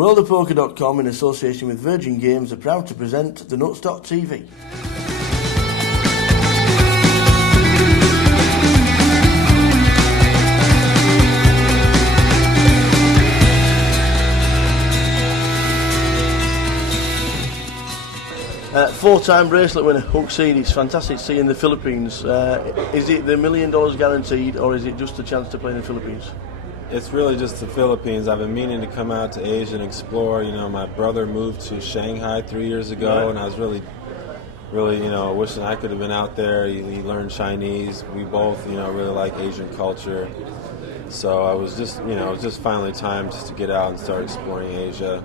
WorldOfPoker.com, in association with Virgin Games, are proud to present the Nuts.tv. Four-time bracelet winner, Huck Seed. It's fantastic to see in the Philippines. Is it the $1 million guaranteed, or is it just a chance to play in the Philippines? It's really just the Philippines. I've been meaning to come out to Asia and explore. You know, my brother moved to Shanghai 3 years ago, and I was really, wishing I could have been out there. He learned Chinese. We both, really like Asian culture. So I was just, it was just finally time just to get out and start exploring Asia.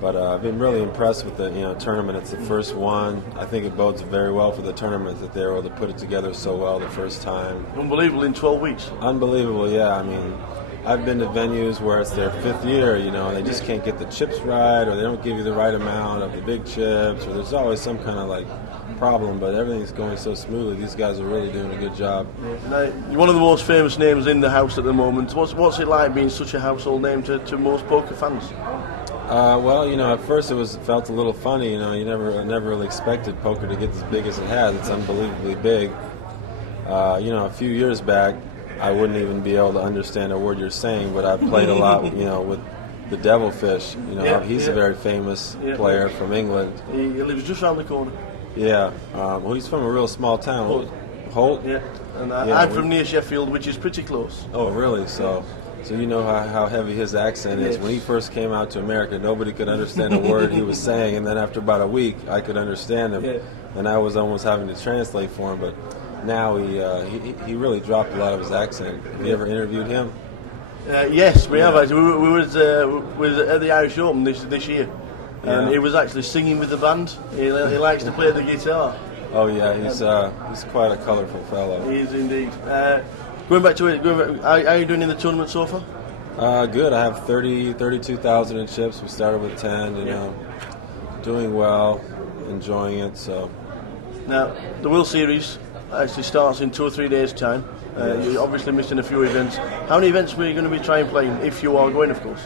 But I've been really impressed with the tournament. It's the first one. I think it bodes very well for the tournament that they were able to put it together so well the first time. Unbelievable in 12 weeks. Unbelievable, yeah. I mean, I've been to venues where it's their fifth year, and they just can't get the chips right, or they don't give you the right amount of the big chips, or there's always some kind of problem, but everything's going so smoothly. These guys are really doing a good job. Now, you're one of the most famous names in the house at the moment. What's it like being such a household name to most poker fans? At first it felt a little funny. You never really expected poker to get as big as it has. It's unbelievably big. A few years back, I wouldn't even be able to understand a word you're saying, but I played a lot, with the Devilfish. He's a very famous player from England. He lives just around the corner. Yeah. He's from a real small town. Holt? Yeah. And I'm from near Sheffield, which is pretty close. Oh, really? So you know how heavy his accent is. When he first came out to America, nobody could understand a word he was saying, and then after about a week, I could understand him, and I was almost having to translate for him. But now he really dropped a lot of his accent. Have you ever interviewed him? Yes, we have. Actually. We was at the Irish Open this year, and he was actually singing with the band. He likes to play the guitar. Oh yeah, he's quite a colourful fellow. He is indeed. Going back to it, how are you doing in the tournament so far? Good. I have 32,000 in chips. We started with 10. Doing well, enjoying it. So now the World Series actually starts in 2 or 3 days' time. You're obviously missing a few events. How many events were you going to be trying playing, if you are going, of course?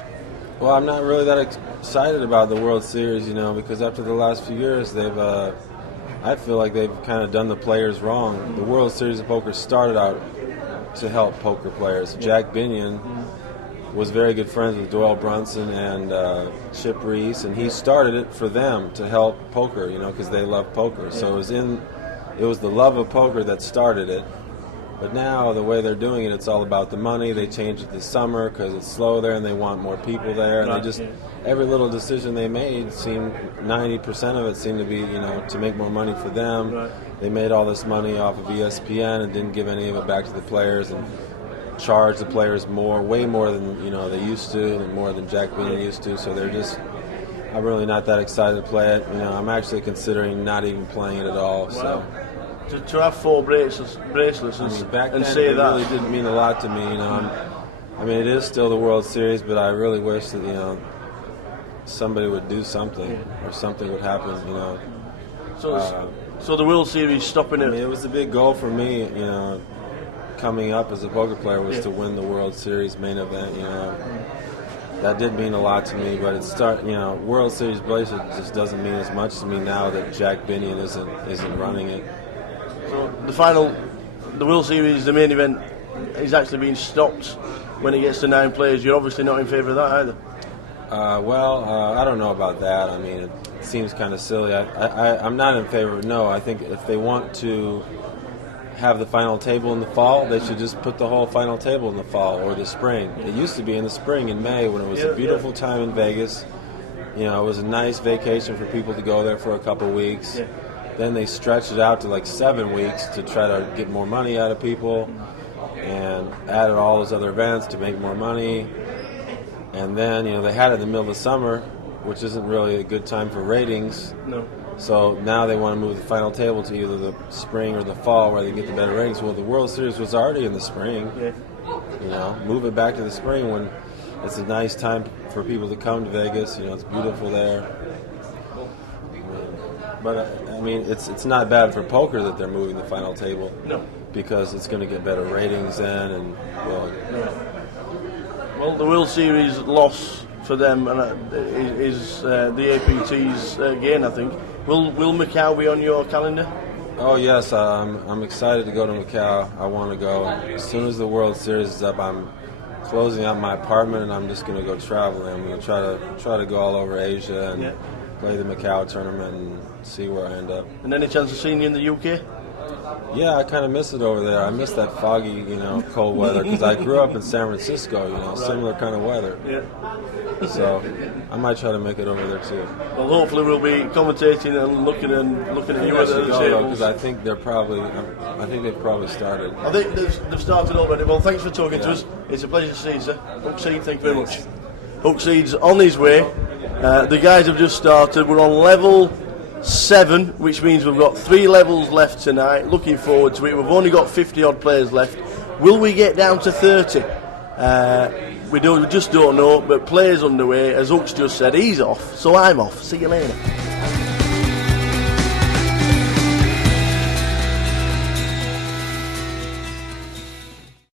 Well, I'm not really that excited about the World Series, because after the last few years, I feel like they've kind of done the players wrong. The World Series of Poker started out to help poker players. Jack Binion was very good friends with Doyle Brunson and Chip Reese, and he started it for them to help poker, because they love poker. So it was the love of poker that started it. But now the way they're doing it, it's all about the money. They changed it this summer because it's slow there and they want more people there. And every little decision they made 90% of it seemed to be, to make more money for them. Right. They made all this money off of ESPN and didn't give any of it back to the players and charged the players way more than, they used to, and more than Jack Binion used to. So I'm really not that excited to play it. I'm actually considering not even playing it at all. Wow. So. To have 4 bracelets back and then say it that really didn't mean a lot to me. It is still the World Series, but I really wish that somebody would do something or something would happen. So the World Series stopping it. It was a big goal for me. Coming up as a poker player was to win the World Series main event. That did mean a lot to me, but World Series bracelet just doesn't mean as much to me now that Jack Binion isn't running it. So the World Series, the main event, is actually being stopped when it gets to 9 players. You're obviously not in favour of that either. I don't know about that. It seems kind of silly. I'm not in favor of it. No, I think if they want to have the final table in the fall, they should just put the whole final table in the fall or the spring. It used to be in the spring, in May, when it was a beautiful time in Vegas. It was a nice vacation for people to go there for a couple weeks. Yeah. Then they stretched it out to 7 weeks to try to get more money out of people, and added all those other events to make more money. And then, they had it in the middle of the summer, which isn't really a good time for ratings. No. So now they want to move the final table to either the spring or the fall where they get the better ratings. Well, the World Series was already in the spring. Yeah. Move it back to the spring when it's a nice time for people to come to Vegas. It's beautiful there. But it's not bad for poker that they're moving the final table. No. Because it's going to get better ratings then, and well, the World Series loss for them and is the APT's again, I think. Will Macau be on your calendar? Oh yes, I'm excited to go to Macau. I want to go as soon as the World Series is up. I'm closing out my apartment and I'm just going to go traveling. I'm going to try to go all over Asia and play the Macau tournament and see where I end up. And any chance of seeing you in the UK? Yeah, I kind of miss it over there. I miss that foggy, cold weather because I grew up in San Francisco, similar kind of weather. Yeah. So I might try to make it over there too. Well, hopefully we'll be commentating and looking at you at the table. Because I think they've probably started. I think they've started already. Well, thanks for talking to us. It's a pleasure to see you, sir. Huck Seed, thank you very much. Huck Seed's on his way. The guys have just started. We're on level 7, which means we've got 3 levels left tonight. Looking forward to it. We've only got 50 odd players left. Will we get down to 30? We just don't know, but players underway. As Huck's just said, he's off, so I'm off. See you later.